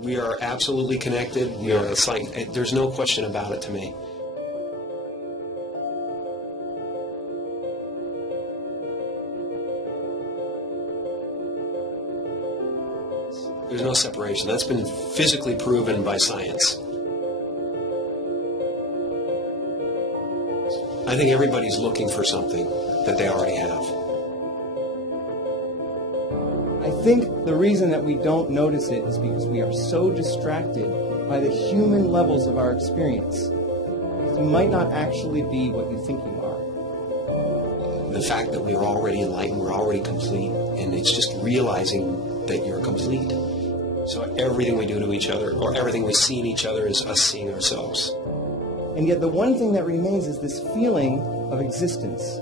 We are absolutely connected. It's like, there's no question about it to me. There's no separation. That's been physically proven by science. I think everybody's looking for something that they already have. I think the reason that we don't notice it is because we are so distracted by the human levels of our experience. You might not actually be what you think you are. The fact that we're already enlightened, we're already complete, and it's just realizing that you're complete. So everything we do to each other, or everything we see in each other, is us seeing ourselves. And yet the one thing that remains is this feeling of existence.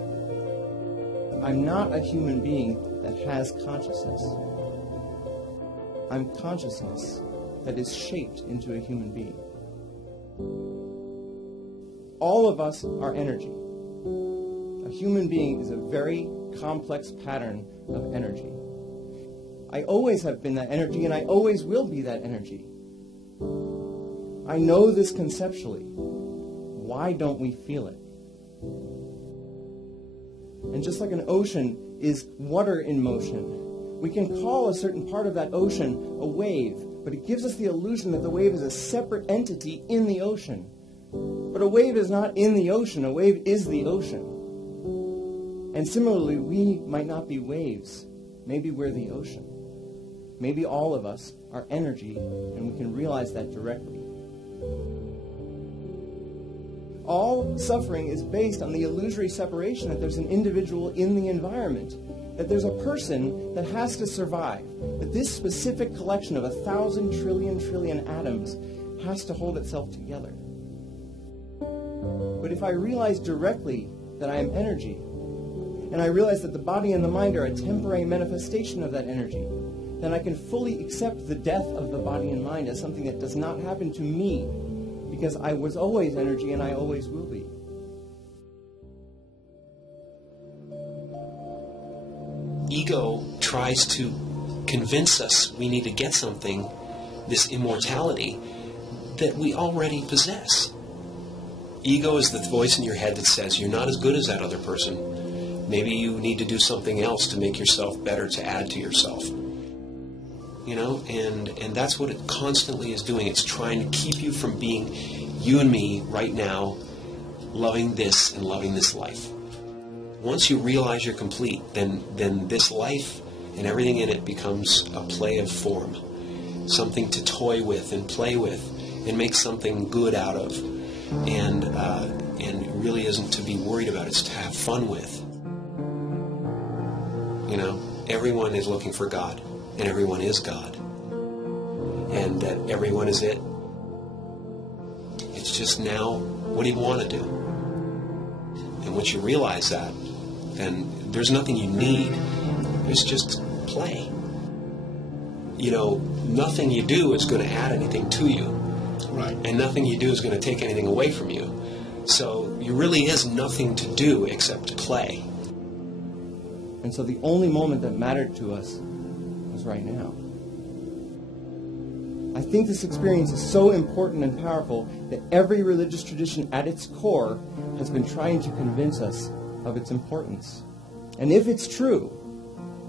I'm not a human being that has consciousness. I'm consciousness that is shaped into a human being. All of us are energy. A human being is a very complex pattern of energy. I always have been that energy, and I always will be that energy. I know this conceptually. Why don't we feel it? And just like an ocean is water in motion, we can call a certain part of that ocean a wave, but it gives us the illusion that the wave is a separate entity in the ocean. But a wave is not in the ocean. A wave is the ocean. And similarly, we might not be waves. Maybe we're the ocean. Maybe all of us are energy, and we can realize that directly. All suffering is based on the illusory separation that there's an individual in the environment, that there's a person that has to survive, that this specific collection of 1,000 trillion atoms has to hold itself together. But if I realize directly that I am energy, and I realize that the body and the mind are a temporary manifestation of that energy, then I can fully accept the death of the body and mind as something that does not happen to me, because I was always energy and I always will be. Ego tries to convince us we need to get something, this immortality, that we already possess. Ego is the voice in your head that says you're not as good as that other person. Maybe you need to do something else to make yourself better, to add to yourself. You know, and that's what it constantly is doing. It's trying to keep you from being you and me right now, loving this and loving this life. Once you realize you're complete, then this life and everything in it becomes a play of form, something to toy with and play with and make something good out of, and it really isn't to be worried about. It's to have fun with. You know, everyone is looking for God. And everyone is God. And that everyone is it. It's just now, what do you want to do? And once you realize that, then there's nothing you need. There's just play. You know, nothing you do is going to add anything to you. Right. And nothing you do is going to take anything away from you. So there really is nothing to do except play. And so the only moment that mattered to us right now. I think this experience is so important and powerful that every religious tradition at its core has been trying to convince us of its importance. And if it's true,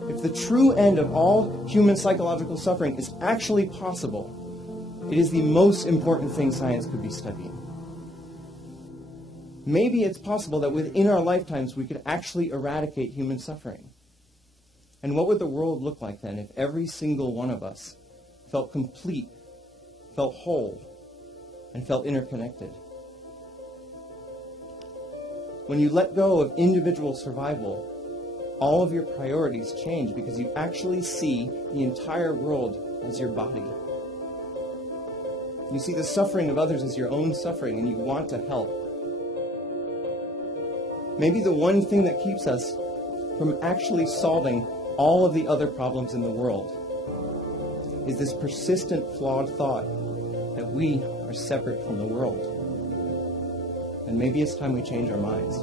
if the true end of all human psychological suffering is actually possible, it is the most important thing science could be studying. Maybe it's possible that within our lifetimes we could actually eradicate human suffering. And what would the world look like then if every single one of us felt complete, felt whole, and felt interconnected? When you let go of individual survival, all of your priorities change because you actually see the entire world as your body. You see the suffering of others as your own suffering, and you want to help. Maybe the one thing that keeps us from actually solving all of the other problems in the world is this persistent, flawed thought that we are separate from the world. And maybe it's time we change our minds.